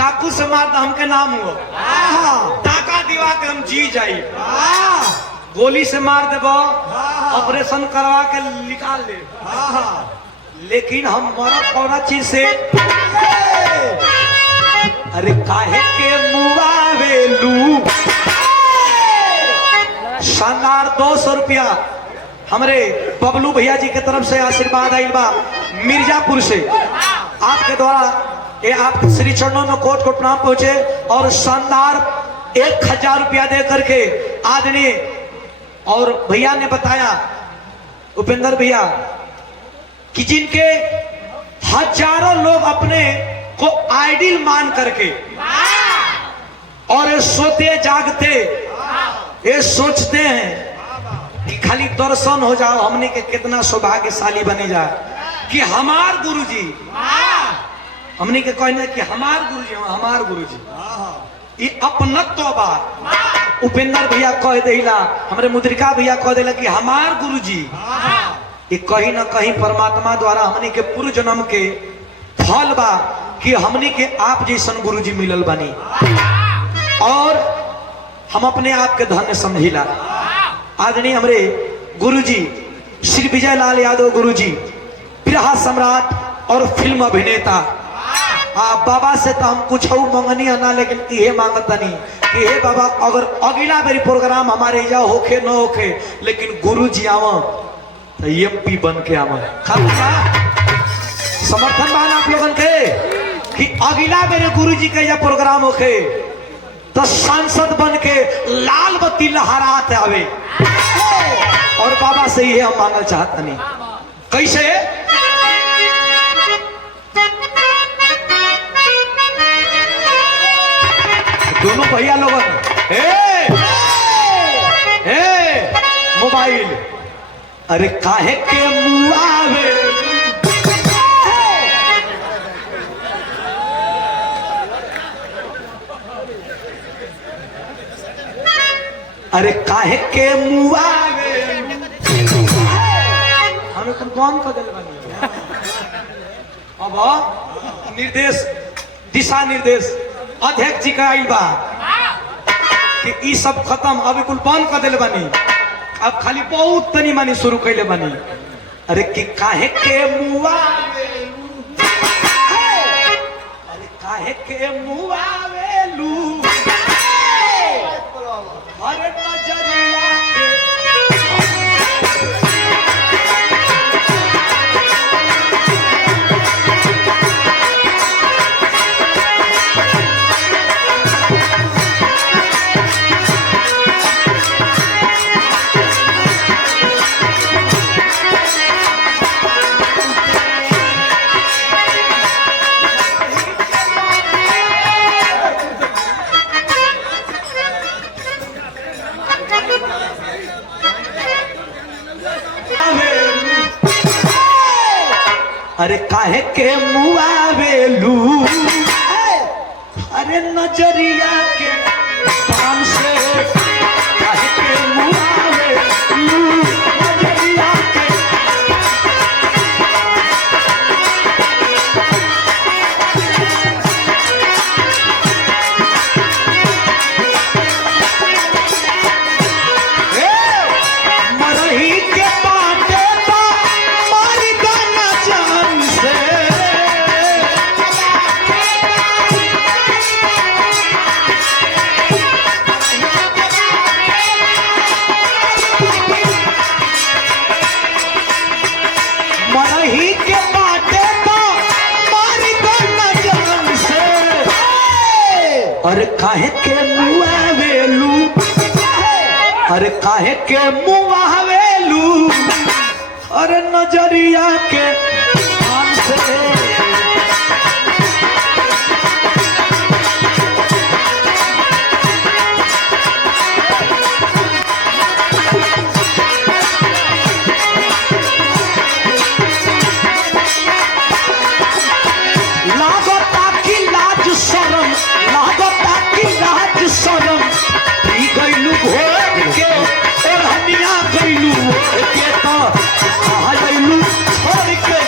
चाकू से मार हमके नाम हुआ, टाका दिवा के हम जी जाई, गोली से मार देब, ऑपरेशन करवा के निकाल ले, लेकिन हम मरब कौन चीज से? अरे काहे के मुआवेलू। शानदार 200 रुपया हमरे बबलू भैया जी के तरफ से आशीर्वाद आइल बा मिर्जापुर से, आपके द्वारा ये आप श्री चरणों में कोट कोट प्रणाम पहुंचे। और शानदार 1000 रुपया दे करके आदरणीय और भैया ने बताया, उपेंद्र भैया, कि जिनके हजारों लोग अपने को आइडियल मान करके और ये सोते जागते ये सोचते हैं कि खाली दर्शन हो जाओ, हमने के कितना सौभाग्यशाली बने जाए कि हमार गुरुजी, हमने के कहने कि हमार गुरुजी ये अपनत्व बात। उपेंद्र भैया कह देला, हमरे मुद्रिका भैया कह देला कि हमार गुरुजी ये कहीं ना कहीं परमात्मा द्वारा हमने के पूर्व जन्म के फल बा कि हमने के आप जैसन गुरुजी मिलल बनी। और हम अपने आप के धन्य समझिला। आदरणीय हमरे गुरुजी श्री विजय लाल यादव गुरुजी, बिरहा सम्राट और फिल्म अभिनेता। बाबा से तो हम कुछ मंगनी ना, लेकिन ये मांगता नहीं कि हे बाबा अगर अगला मेरी प्रोग्राम हमारे यहाँ होखे न होखे, लेकिन गुरुजी आवा तो एमपी बन के आवा। समर्थन मान आप लोगन के कि अगला मेरे गुरुजी के यहाँ प्रोग्राम होखे तो सांसद बन के लाल बत्ती लहराते आवे। और बाबा से ये हम मांगल चाहते नहीं। कैसे? दोनों भैया लोगन मोबाइल, अरे काहे के मुआवे, अरे काहे के मुआवे, हमें कौन कर दिल बनी। अब निर्देश, दिशा निर्देश अध्यक्ष जी का आई बा कि ई सब खत्म, अभी कुल बंद कर दिल बनी, अब खाली बहुत तनी मानी शुरू कैले बनी। अरे कि काहे के मुआवेलू, अरे काहे के मुआवेलू, अरे नजरिया अरे काहे के मुआवेलू, अरे नजरिया के पान से काहे के मुआवेलू, नजरिया के मरही के बाटे बा मारी गाना जान से, मरही के बाटे बा मारी गाना जान से, अरे काहे के मुआवेलू, अरे काहे के मुआवेलू, अरे नजरिया के पान से। लागता की लाज शरम, लागता की लाज शरम, पी गईलू घोर के और हनिया गईलू के तो कहा गईलू छोड़ के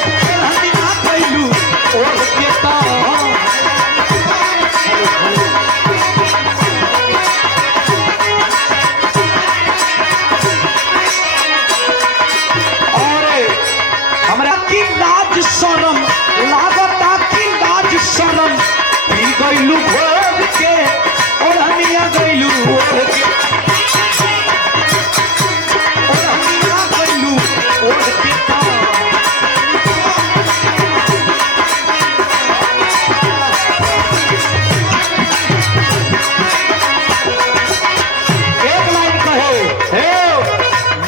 शरम लागता की लाज शरम पी गईलू भोग के ओढ़निया गईलू ओढ़ के ओढ़निया गईलू ओढ़ के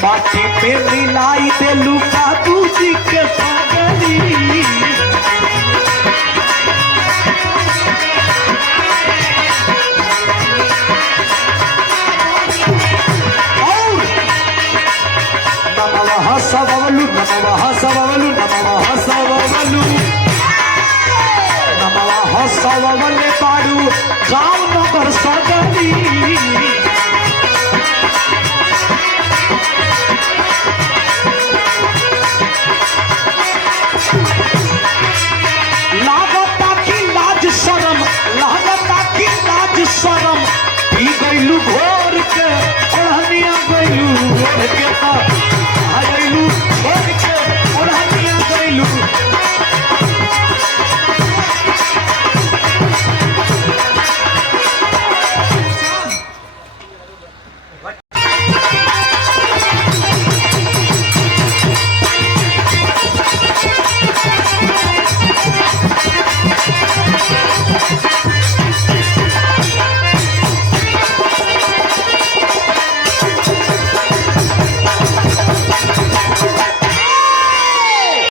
माटी पे मिलाई दे लुका दूजी के पागली और नमवा हसवलू नमवा हसवलू नमवा हसवलू नमवा हसवले पाड़ू गाँव नगर सगली